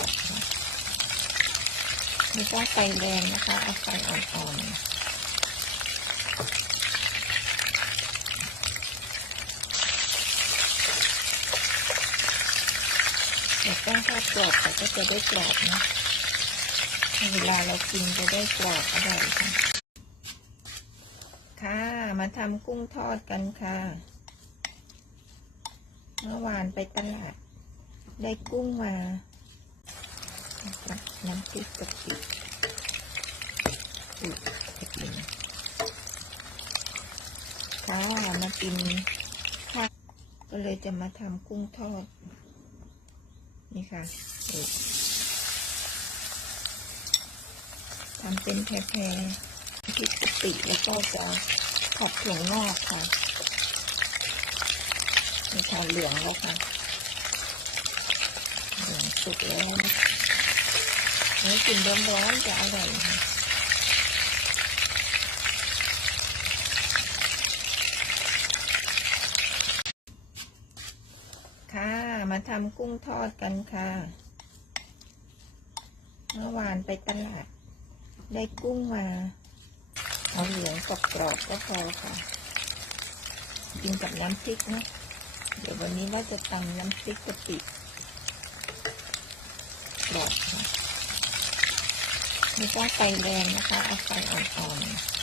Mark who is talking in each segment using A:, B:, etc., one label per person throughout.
A: อบค่ะไม่ต้องไฟแรงนะคะเอาไฟอ่อนๆแต่ต้องทอดกรอบแต่ก็จะได้กรอบนะเวลาเรากินจะได้กรอบอร่อยค่ะ ค่ะ มาทำกุ้งทอดกันค่ะ เมื่อวานไปตลาด ได้กุ้งมา น้ำพริกกะปิอุ๊ยกะปิค่ะมากินค่ะก็เลยจะมาทำกุ้งทอด นี่ค่ะทำเป็นแพรๆพริกกะปิแล้วก็จะผัดถั่วงอกค่ะนี่ค่ะเหลืองแล้วค่ะเหลืองสุกแล้ว นี่กินร้อนๆจะอร่อยค่ะค่ะ มาทำกุ้งทอดกันค่ะ เมื่อวานไปตลาด ได้กุ้งมา เอาเหลืองกรอบๆก็พอค่ะ กินกับน้ำพริกนะ เดี๋ยววันนี้ว่าจะตำน้ำพริกกะปิกรอบค่ะ ไม่ต้องไฟแรงนะคะเอาไฟอ่อนๆ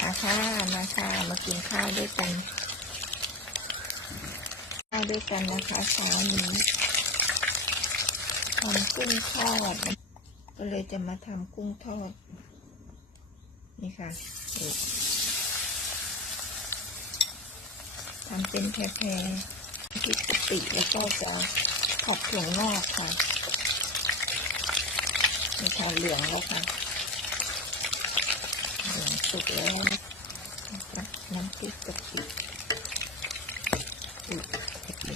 A: มาค่ะมาค่ะมากินข้าวด้วยกัน ข้าวด้วยกันนะคะเช้านี้ทำกุ้งทอด ก็เลยจะมาทำกุ้งทอด นี่ค่ะทำเป็นแพรๆ พริกกะปิแล้วก็จะผัดถั่วงอกค่ะนี่ค่ะเหลืองแล้วค่ะเหลืองสุกแล้วนะคะน้ำพริกกะปิอุ๊ยกะปิ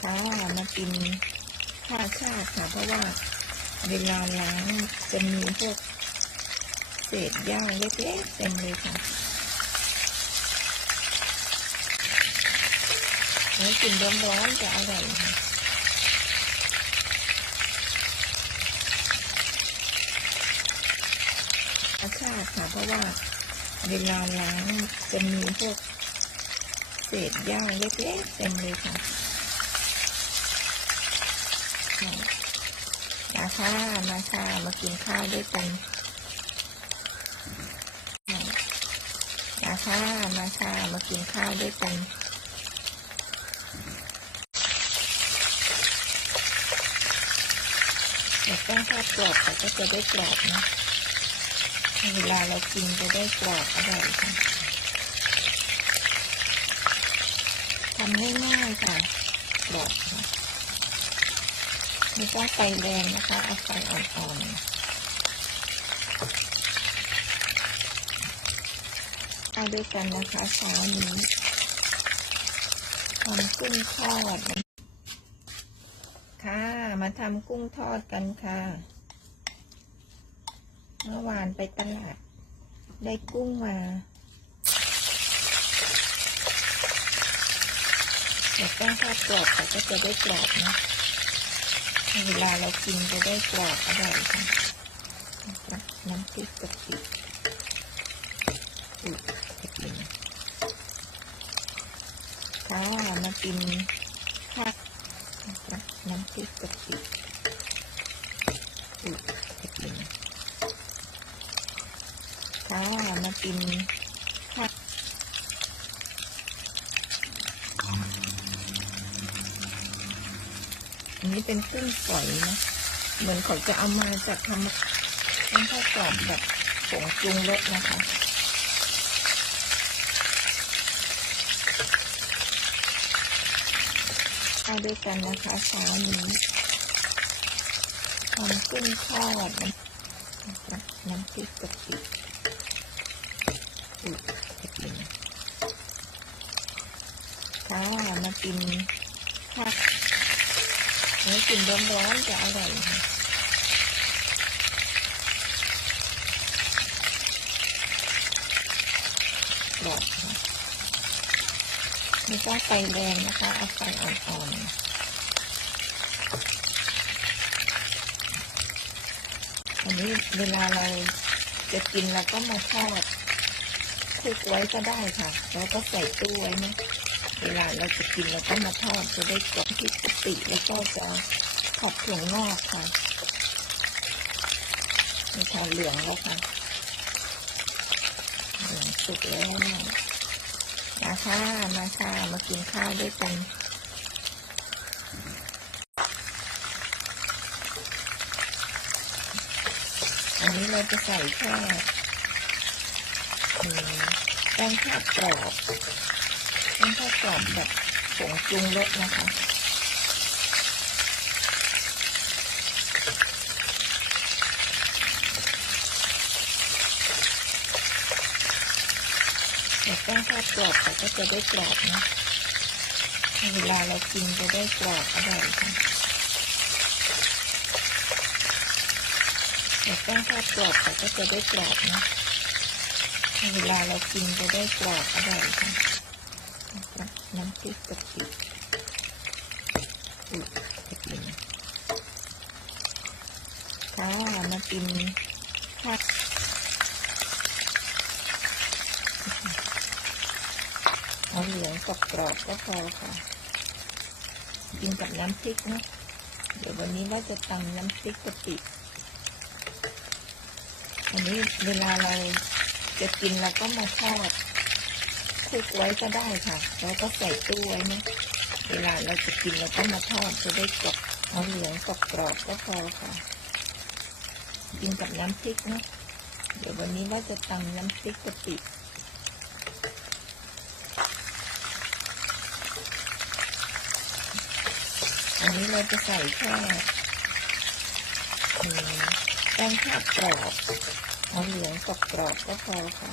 A: ค่ะมากินข้าวชาติค่ะเพราะว่าเวลาล้างจะมีพวกเศษหญ้าเล็กๆเต็มเลยค่ะ แล้วกินร้อนๆจะอร่อยค่ะอาชาติค่ะเพราะว่าเวลาล้างจะมีพวกเศษหญ้าเล็กๆเต็มเลยค่ะมาค่ะมาค่ะมากินข้าวด้วยกันมาค่ะมาค่ะมากินข้าวด้วยกัน ต้องทอดกรอบแต่ก็จะได้กรอบนะ เวลาเรากินจะได้กรอบอร่อยค่ะทำง่ายๆค่ะกรอบค่ะไม่ต้องไฟแรงนะคะเอาไฟอ่อนๆเอาด้วยกันนะคะเช้านี้ทำกุ้งทอดค่ะ มาทำกุ้งทอดกันค่ะ เมื่อวานไปตลาด ได้กุ้งมาแต่ต้องทอดกรอบแต่ก็จะได้กรอบนะเวลาเรากินจะได้กรอบอร่อยค่ะน้ำพริกกะปิอุ๊ยกะปิค่ะมากินข้าว น้ำพริกกะปิอุ๊ยกะปิค่ะมากินอันนี้เป็นกุ้งฝอยนะ เหมือนเขาจะเอามาจากทำต้องทอดกรอบแบบผงปรุงรสนะคะ เอาด้วยกันนะคะเช้านี้ทำกุ้งทอดน้ำพริกกะปิอุ๊ยกะปิค่ะมากินข้าวนี่กินร้อนๆจะอร่อยค่ะกรอบไม่ต้องไฟแรงนะคะเอาไฟอ่อนๆ อันนี้เวลาเราจะกินเราก็มาทอดคลุกไว้ก็ได้ค่ะ แล้วก็ใส่ตู้ไว้นะเวลาเราจะกินเราก็มาทอดจะได้กรอบที่ปกติแล้วก็จะขอบถั่วงอกค่ะมีทาเหลืองแล้วค่ะเหลืองสุกแล้วมาค่ะมาค่ะมากินข้าวด้วยกัน อันนี้เรา จะใส่แค่อืมแป้งทอดกรอบแป้งทอดกรอบแบบผงปรุงรสนะคะแต่แป้งทอดกรอบแต่ก็จะได้กรอบนะเวลาเรากินจะได้กรอบอร่อยค่ะ แต่แป้งทอดกรอบแต่ก็จะได้กรอบนะเวลาเรากินจะได้กรอบอร่อยค่ะน้ำพริกกะปิอุ๊ยกะปิค่ะมากินผักเอาเหลืองกรอบก็พอค่ะ กินกับน้ำพริกนะ เดี๋ยววันนี้ว่าจะตำน้ำพริกกะปิ อันนี้เวลาเราจะกินเราก็มาทอดคลุกไว้ก็ได้ค่ะ แล้วก็ใส่ตู้ไว้นะเวลาเราจะกินเราก็มาทอดจะได้กรอบเอาเหลืองกรอบๆก็พอค่ะ กินกับน้ำพริกนะเดี๋ยววันนี้ว่าจะตำน้ำพริกกะปิอันนี้เราจะใส่แค่แป้งทอดกรอบ เอาเหลืองกรอบๆก็พอค่ะ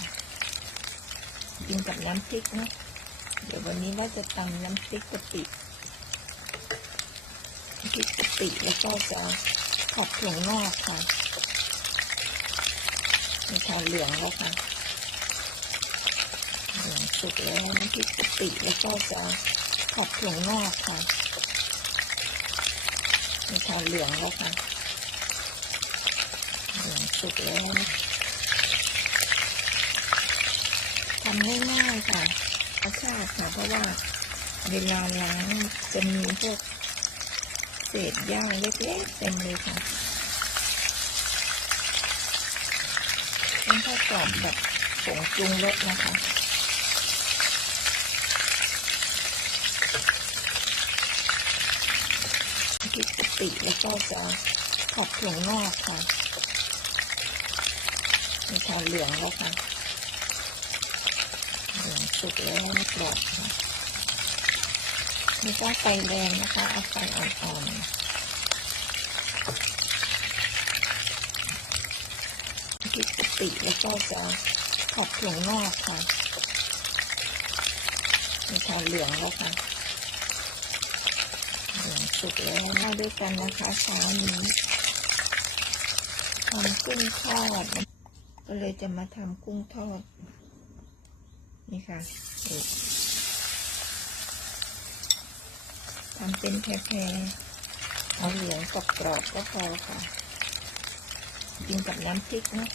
A: กินกับน้ำพริกนะ เดี๋ยววันนี้ว่าจะตำน้ำพริกกะปิพริกกะปิแล้วก็จะขอบถั่วงอกค่ะมีทาเหลืองแล้วค่ะเหลืองสุกแล้วน้ำพริกกะปิแล้วก็จะขอบถั่วงอกค่ะมีทาเหลืองแล้วค่ะเหลืองสุกแล้วทำง่ายๆค่ะอาชาติค่ะ เพราะว่าเวลาล้างจะมีพวกเศษหญ้าเล็กๆเต็มเลยค่ะเป็นข้าวกรอบแบบผงปรุงรสนะคะพริกกะปิแล้วก็จะขอบถั่วงอกค่ะมีทาเหลืองแล้วค่ะ สุกแล้วกรอบค่ะไม่ต้องไฟแรงนะคะเอาไฟอ่อนๆพริกกะปิแล้วก็จะขอบถั่วงอกค่ะมีทาเหลืองแล้วค่ะเหลืองสุกแล้วมาด้วยกันนะคะเช้านี้ทำกุ้งทอดก็เลยจะมาทำกุ้งทอด นี่ค่ะทำเป็นแพรๆเอาเหลืองกรอบๆก็พอค่ะ กินกับน้ำพริกนะ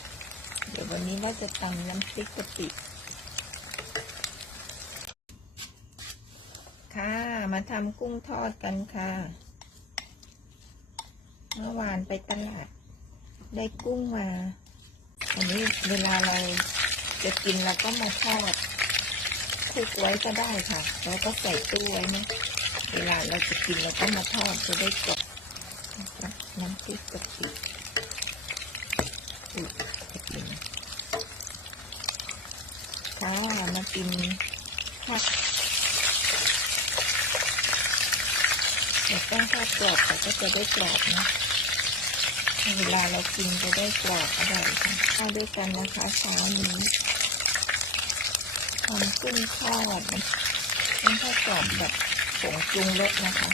A: เดี๋ยววันนี้ว่าจะตำน้ำพริกกะปิค่ะ มาทำกุ้งทอดกันค่ะ เมื่อวานไปตลาด ได้กุ้งมา อันนี้เวลาเราจะกินเราก็มาทอด คลุกไว้ก็ได้ค่ะ แล้วก็ใส่ตู้ไว้นะเวลาเราจะกินเราก็มาทอดจะได้กรอบนะคะน้ำพริกกะปิอุกะปินะค่ะมากินผักแต่แป้งทอดกรอบแต่ก็จะได้กรอบนะเวลาเรากินจะได้กรอบอร่อยค่ะข้าวด้วยกันนะคะเช้านี้ ทำกุ้งทอดนะเป็นทอดกรอบแบบผงปรุงรสนะคะ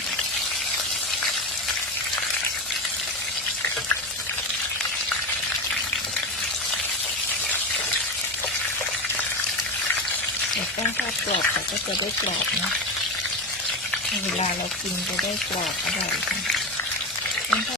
A: แต่แป้งทอดกรอบแต่ก็จะได้กรอบนะเวลาเรากินจะได้กรอบอร่อยค่ะแป้งทอด